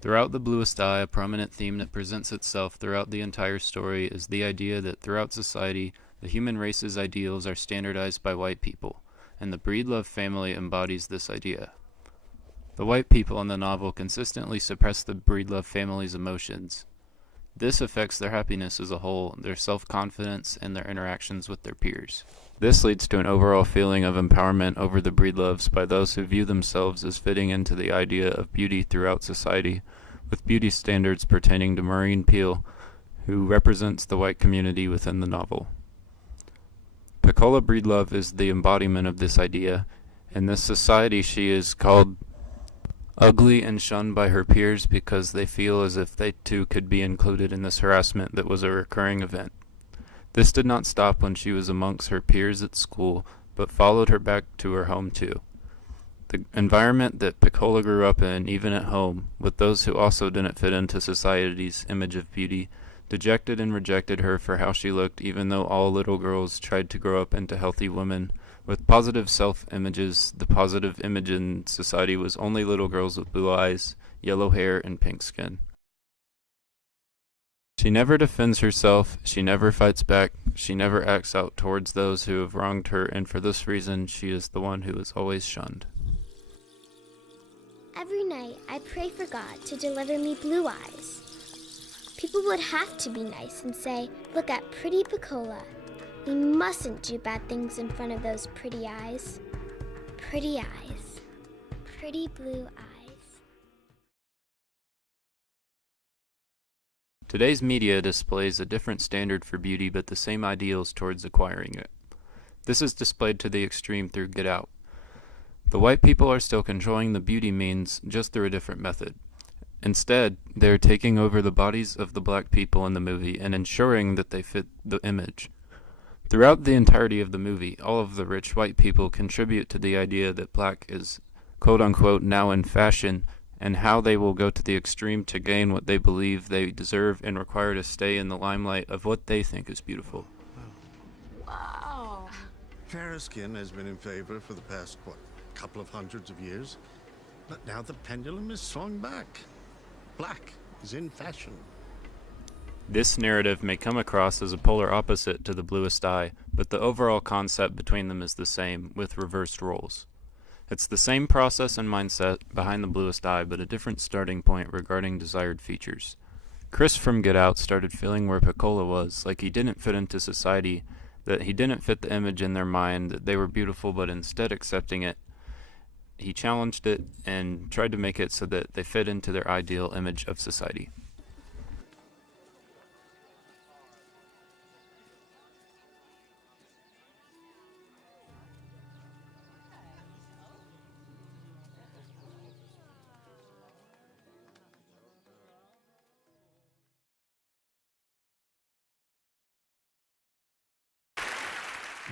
Throughout The Bluest Eye, a prominent theme that presents itself throughout the entire story is the idea that throughout society, the human race's ideals are standardized by white people, and the Breedlove family embodies this idea. The white people in the novel consistently suppress the Breedlove family's emotions. This affects their happiness as a whole, their self-confidence, and their interactions with their peers. This leads to an overall feeling of empowerment over the Breedloves by those who view themselves as fitting into the idea of beauty throughout society, with beauty standards pertaining to Maureen Peale, who represents the white community within the novel. Pecola Breedlove is the embodiment of this idea. In this society, she is called ugly and shunned by her peers because they feel as if they too could be included in this harassment that was a recurring event. This did not stop when she was amongst her peers at school, but followed her back to her home too. The environment that Pecola grew up in, even at home, with those who also didn't fit into society's image of beauty, dejected and rejected her for how she looked, even though all little girls tried to grow up into healthy women. With positive self-images, the positive image in society was only little girls with blue eyes, yellow hair, and pink skin. She never defends herself, she never fights back, she never acts out towards those who have wronged her, and for this reason she is the one who is always shunned. Every night I pray for God to deliver me blue eyes. People would have to be nice and say, "Look at pretty Pecola. We mustn't do bad things in front of those pretty eyes. Pretty eyes. Pretty blue eyes." Today's media displays a different standard for beauty but the same ideals towards acquiring it. This is displayed to the extreme through Get Out. The white people are still controlling the beauty means, just through a different method. Instead, they are taking over the bodies of the black people in the movie and ensuring that they fit the image. Throughout the entirety of the movie, all of the rich white people contribute to the idea that black is quote-unquote now in fashion, and how they will go to the extreme to gain what they believe they deserve and require to stay in the limelight of what they think is beautiful. Wow. Fairer skin has been in favor for the past, couple of hundreds of years. But now the pendulum is swung back. Black is in fashion. This narrative may come across as a polar opposite to The Bluest Eye, but the overall concept between them is the same, with reversed roles. It's the same process and mindset behind The Bluest Eye, but a different starting point regarding desired features. Chris from Get Out started feeling where Pecola was, like he didn't fit into society, that he didn't fit the image in their mind, that they were beautiful, but instead accepting it, he challenged it and tried to make it so that they fit into their ideal image of society.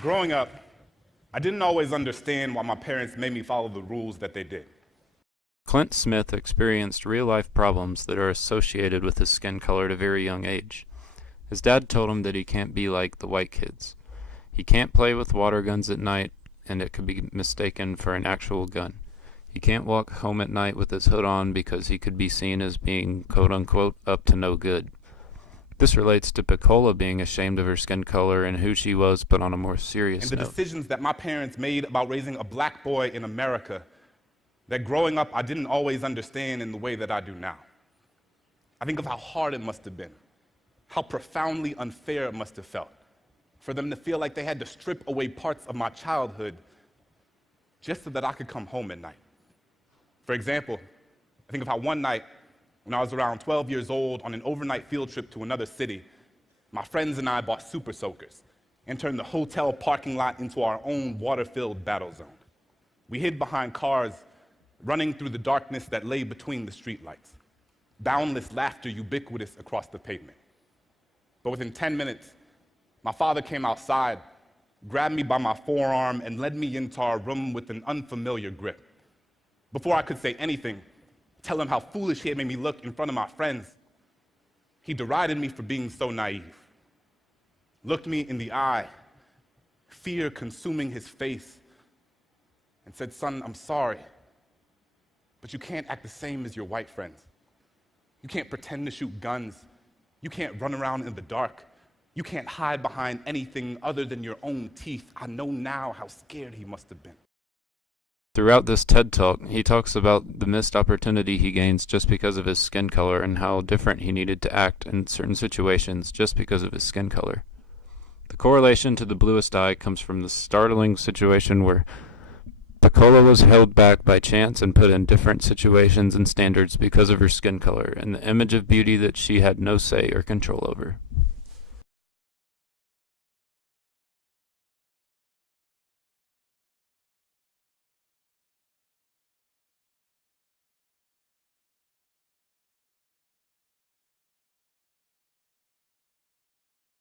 Growing up, I didn't always understand why my parents made me follow the rules that they did. Clint Smith experienced real-life problems that are associated with his skin color at a very young age. His dad told him that he can't be like the white kids. He can't play with water guns at night, and it could be mistaken for an actual gun. He can't walk home at night with his hood on because he could be seen as being quote-unquote up to no good. This relates to Pecola being ashamed of her skin color and who she was, but on a more serious And the note. decisions that my parents made about raising a black boy in America, that growing up I didn't always understand in the way that I do now. I think of how hard it must have been, how profoundly unfair it must have felt for them to feel like they had to strip away parts of my childhood just so that I could come home at night. For example, I think of how one night, when I was around 12 years old on an overnight field trip to another city, my friends and I bought super soakers and turned the hotel parking lot into our own water-filled battle zone. We hid behind cars, running through the darkness that lay between the streetlights. Boundless laughter ubiquitous across the pavement. But within 10 minutes, my father came outside, grabbed me by my forearm, and led me into our room with an unfamiliar grip. Before I could say anything, tell him how foolish he had made me look in front of my friends, he derided me for being so naive, looked me in the eye, fear consuming his face, and said, "Son, I'm sorry, but you can't act the same as your white friends. You can't pretend to shoot guns. You can't run around in the dark. You can't hide behind anything other than your own teeth. I know now how scared he must have been. Throughout this TED Talk, he talks about the missed opportunity he gains just because of his skin color and how different he needed to act in certain situations just because of his skin color. The correlation to the bluest eye comes from the startling situation where Piccola was held back by chance and put in different situations and standards because of her skin color and the image of beauty that she had no say or control over.